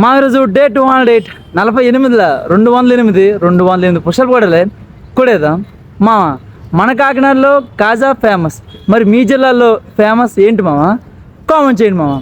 మా ఈరోజు day 208 48లో 208 push up కొడేదాం మా మన కాకినాడలో కాజా ఫేమస్. మరి మీ జిల్లాలో ఫేమస్ ఏంటి మామ? కామెంట్ చేయండి మామ.